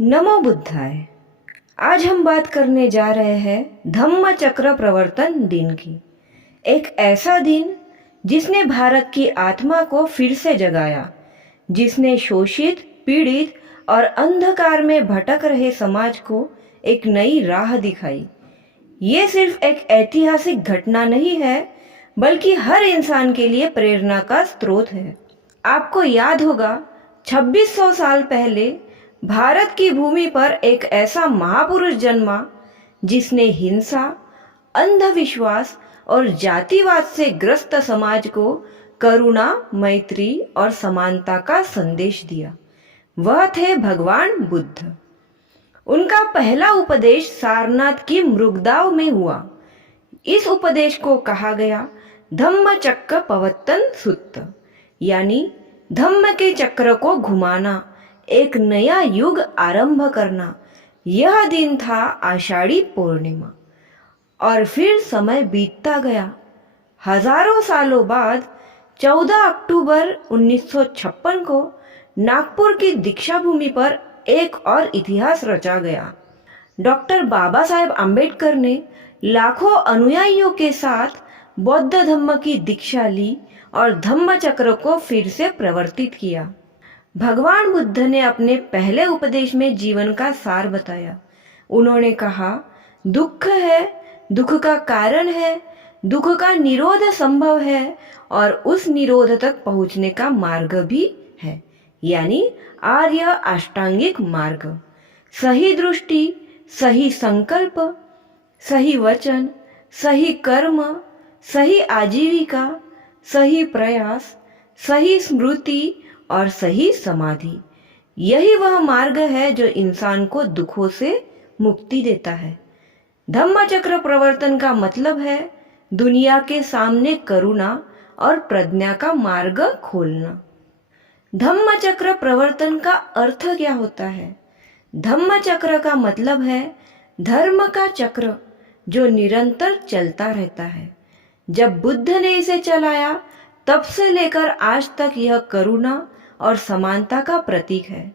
नमो बुद्धाय। आज हम बात करने जा रहे हैं धम्म चक्र प्रवर्तन दिन की। एक ऐसा दिन जिसने भारत की आत्मा को फिर से जगाया, जिसने शोषित, पीड़ित और अंधकार में भटक रहे समाज को एक नई राह दिखाई। ये सिर्फ एक ऐतिहासिक घटना नहीं है, बल्कि हर इंसान के लिए प्रेरणा का स्रोत है। आपको याद होगा, 2600 साल पहले भारत की भूमि पर एक ऐसा महापुरुष जन्मा जिसने हिंसा, अंधविश्वास और जातिवाद से ग्रस्त समाज को करुणा, मैत्री और समानता का संदेश दिया। वह थे भगवान बुद्ध। उनका पहला उपदेश सारनाथ की मृगदाव में हुआ। इस उपदेश को कहा गया धम्म चक्र प्रवर्तन सूत्र, यानी धम्म के चक्र को घुमाना, एक नया युग आरंभ करना। यह दिन था आषाढ़ी पूर्णिमा। और फिर समय बीतता गया। हजारों सालों बाद 14 अक्टूबर 1956 को नागपुर की दीक्षा भूमि पर एक और इतिहास रचा गया। डॉक्टर बाबा साहेब आम्बेडकर ने लाखों अनुयायियों के साथ बौद्ध धम्म की दीक्षा ली और धम्म चक्र को फिर से प्रवर्तित किया। भगवान बुद्ध ने अपने पहले उपदेश में जीवन का सार बताया। उन्होंने कहा, दुख है, दुख का कारण है, दुख का निरोध संभव है और उस निरोध तक पहुंचने का मार्ग भी है, यानी आर्य अष्टांगिक मार्ग। सही दृष्टि, सही संकल्प, सही वचन, सही कर्म, सही आजीविका, सही प्रयास, सही स्मृति और सही समाधि, यही वह मार्ग है जो इंसान को दुखों से मुक्ति देता है। धम्म चक्र प्रवर्तन का मतलब है दुनिया के सामने करुणा और प्रज्ञा का मार्ग खोलना। धम्म चक्र प्रवर्तन का अर्थ क्या होता है? धम्म चक्र का मतलब है धर्म का चक्र जो निरंतर चलता रहता है। जब बुद्ध ने इसे चलाया, तब से लेकर आज तक यह करुणा और समानता का प्रतीक है।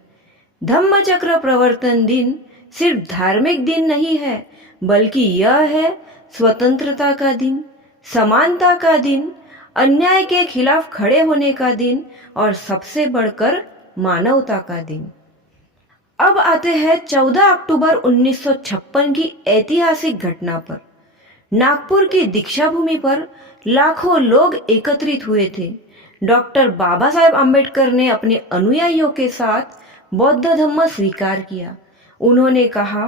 धम्म चक्र प्रवर्तन दिन सिर्फ धार्मिक दिन नहीं है, बल्कि यह है स्वतंत्रता का दिन, समानता का दिन, अन्याय के खिलाफ खड़े होने का दिन और सबसे बढ़कर मानवता का दिन। अब आते हैं 14 अक्टूबर 1956 की ऐतिहासिक घटना पर। नागपुर की दीक्षा भूमि पर लाखों लोग एकत्रित हुए थे। डॉक्टर बाबा साहेब आम्बेडकर ने अपने अनुयायियों के साथ बौद्ध धर्म स्वीकार किया। उन्होंने कहा,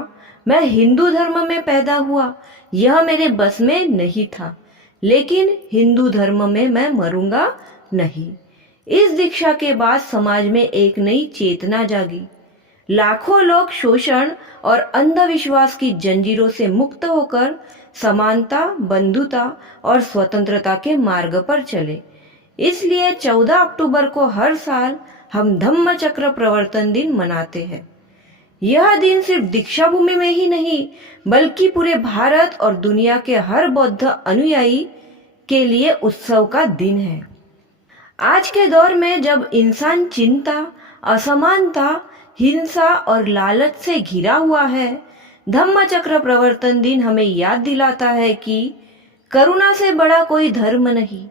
मैं हिंदू धर्म में पैदा हुआ, यह मेरे बस में नहीं था, लेकिन हिंदू धर्म में मैं मरूंगा नहीं। इस दीक्षा के बाद समाज में एक नई चेतना जागी। लाखों लोग शोषण और अंधविश्वास की जंजीरों से मुक्त होकर समानता, बंधुता और स्वतंत्रता के मार्ग पर चले। इसलिए 14 अक्टूबर को हर साल हम धम्म चक्र प्रवर्तन दिन मनाते हैं। यह दिन सिर्फ दीक्षा भूमि में ही नहीं, बल्कि पूरे भारत और दुनिया के हर बौद्ध अनुयायी के लिए उत्सव का दिन है। आज के दौर में जब इंसान चिंता, असमानता, हिंसा और लालच से घिरा हुआ है, धम्म चक्र प्रवर्तन दिन हमें याद दिलाता है कि करुणा से बड़ा कोई धर्म नहीं,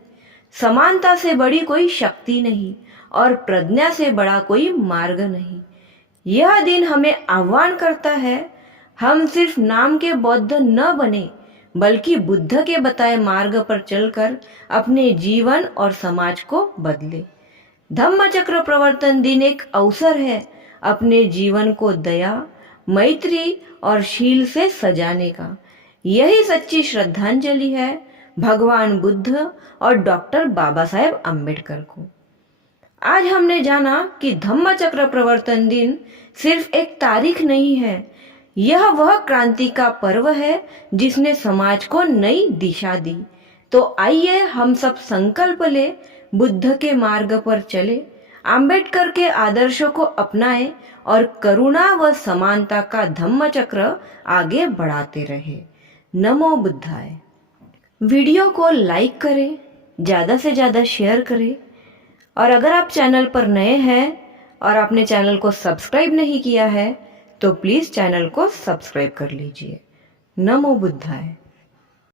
समानता से बड़ी कोई शक्ति नहीं और प्रज्ञा से बड़ा कोई मार्ग नहीं। यह दिन हमें आह्वान करता है, हम सिर्फ नाम के बौद्ध न बने, बल्कि बुद्ध के बताए मार्ग पर चलकर अपने जीवन और समाज को बदले। धम्म चक्र प्रवर्तन दिन एक अवसर है अपने जीवन को दया, मैत्री और शील से सजाने का। यही सच्ची श्रद्धांजलि है भगवान बुद्ध और डॉक्टर बाबा साहेब आम्बेडकर को। आज हमने जाना कि धम्म चक्र प्रवर्तन दिन सिर्फ एक तारीख नहीं है, यह वह क्रांति का पर्व है जिसने समाज को नई दिशा दी। तो आइए हम सब संकल्प ले, बुद्ध के मार्ग पर चले, आम्बेडकर के आदर्शों को अपनाएं और करुणा व समानता का धम्म चक्र आगे बढ़ाते रहे। नमो बुद्धाय। वीडियो को लाइक करें, ज़्यादा से ज़्यादा शेयर करें और अगर आप चैनल पर नए हैं और आपने चैनल को सब्सक्राइब नहीं किया है तो प्लीज़ चैनल को सब्सक्राइब कर लीजिए। नमो बुद्धाय।